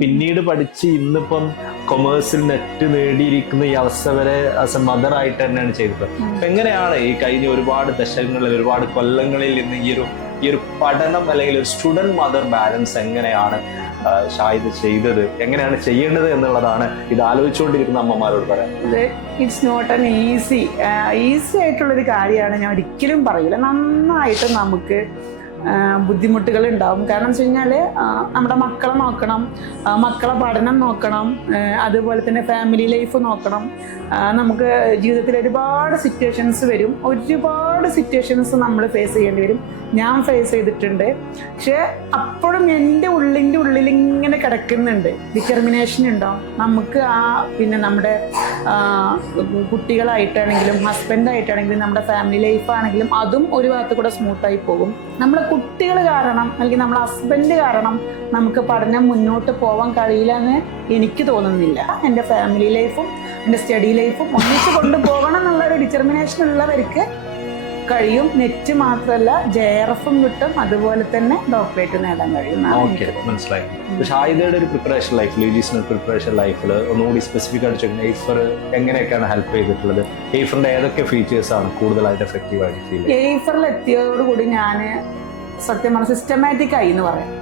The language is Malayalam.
പിന്നീട് പഠിച്ച് ഇന്നിപ്പം കൊമേഴ്സിൽ നെറ്റ് നേടിയിരിക്കുന്ന ഈ അവസ്ഥ വരെ ആസ് എ മദർ ആയിട്ട് തന്നെയാണ് ചെയ്തത്. അപ്പൊ എങ്ങനെയാണ് ഈ കഴിഞ്ഞ ഒരുപാട് ദശകങ്ങളിൽ ഒരുപാട് കൊല്ലങ്ങളിൽ നിന്ന് ഈ ഒരു ഈ ഒരു പഠനം അല്ലെങ്കിൽ ഒരു സ്റ്റുഡന്റ് മദർ ബാലൻസ് എങ്ങനെയാണ് ഷായിദ് ചെയ്തത്? എങ്ങനെയാണ് ചെയ്യേണ്ടത് എന്നുള്ളതാണ് ഇത് ആലോചിച്ചുകൊണ്ടിരിക്കുന്ന അമ്മമാരോട് പറയാം it's not an easy easy ആയിട്ടുള്ളൊരു കാര്യമാണ് ഞാൻ ഒരിക്കലും പറയില്ല. നന്നായിട്ട് നമുക്ക് ബുദ്ധിമുട്ടുകൾ ഉണ്ടാവും കാരണം വെച്ച് കഴിഞ്ഞാൽ നമ്മുടെ മക്കളെ നോക്കണം മക്കളെ പഠനം നോക്കണം അതുപോലെ തന്നെ ഫാമിലി ലൈഫ് നോക്കണം. നമുക്ക് ജീവിതത്തിൽ ഒരുപാട് സിറ്റുവേഷൻസ് വരും. ഒരുപാട് സിറ്റുവേഷൻസ് നമ്മൾ ഫേസ് ചെയ്യേണ്ടി വരും. ഞാൻ ഫേസ് ചെയ്തിട്ടുണ്ട്. പക്ഷേ അപ്പോഴും എന്റെ ഉള്ളിന്റെ ഉള്ളിൽ കിടക്കുന്നുണ്ട്. ഡിറ്റർമിനേഷൻ ഉണ്ടോ? നമുക്ക് ആ പിന്നെ നമ്മുടെ കുട്ടികളായിട്ടാണെങ്കിലും ഹസ്ബൻഡായിട്ടാണെങ്കിലും നമ്മുടെ ഫാമിലി ലൈഫ് ആണെങ്കിലും അതും ഒരു ഭാഗത്ത് കൂടെ സ്മൂത്തായി പോകും. നമ്മുടെ കുട്ടികൾ കാരണം അല്ലെങ്കിൽ നമ്മുടെ ഹസ്ബൻഡ് കാരണം നമുക്ക് പഠനം മുന്നോട്ട് പോകാൻ കഴിയില്ല എന്ന് എനിക്ക് തോന്നുന്നില്ല. എന്റെ ഫാമിലി ലൈഫും എന്റെ സ്റ്റഡി ലൈഫും ഒന്നിച്ച് കൊണ്ടുപോകണം എന്നുള്ള ഒരു ഡിറ്റർമിനേഷൻ ഉള്ളവർക്ക് കഴിയും. നെറ്റ് മാത്രമല്ല ജെ ആർ എഫും കിട്ടും. അതുപോലെ തന്നെ ഡോക്ടറേറ്റ് നേടാൻ കഴിയും. ഓക്കെ മനസ്സിലായി. ഷായിദയുടെ ഒരു പ്രിപ്പറേഷൻ ലൈഫിൽ യു ജിസിന്റെ പ്രിപ്പറേഷൻ ലൈഫിൽ ഒന്നുകൂടി സ്പെസിഫിക് ആയിട്ട് ചോദിക്കുന്നത് എയ്ഫർ എങ്ങനെയൊക്കെയാണ് ഹെൽപ്പ് ചെയ്തിട്ടുള്ളത്? എയ്ഫറിന്റെ ഏതൊക്കെ ഫീച്ചേഴ്സ് ആണ് കൂടുതലായിട്ട് എഫക്റ്റീവ് ആയിട്ട് എയ്ഫറിൽ എത്തിയതോടുകൂടി ഞാൻ സത്യം പറഞ്ഞ സിസ്റ്റമാറ്റിക് ആയി എന്ന് പറയാം.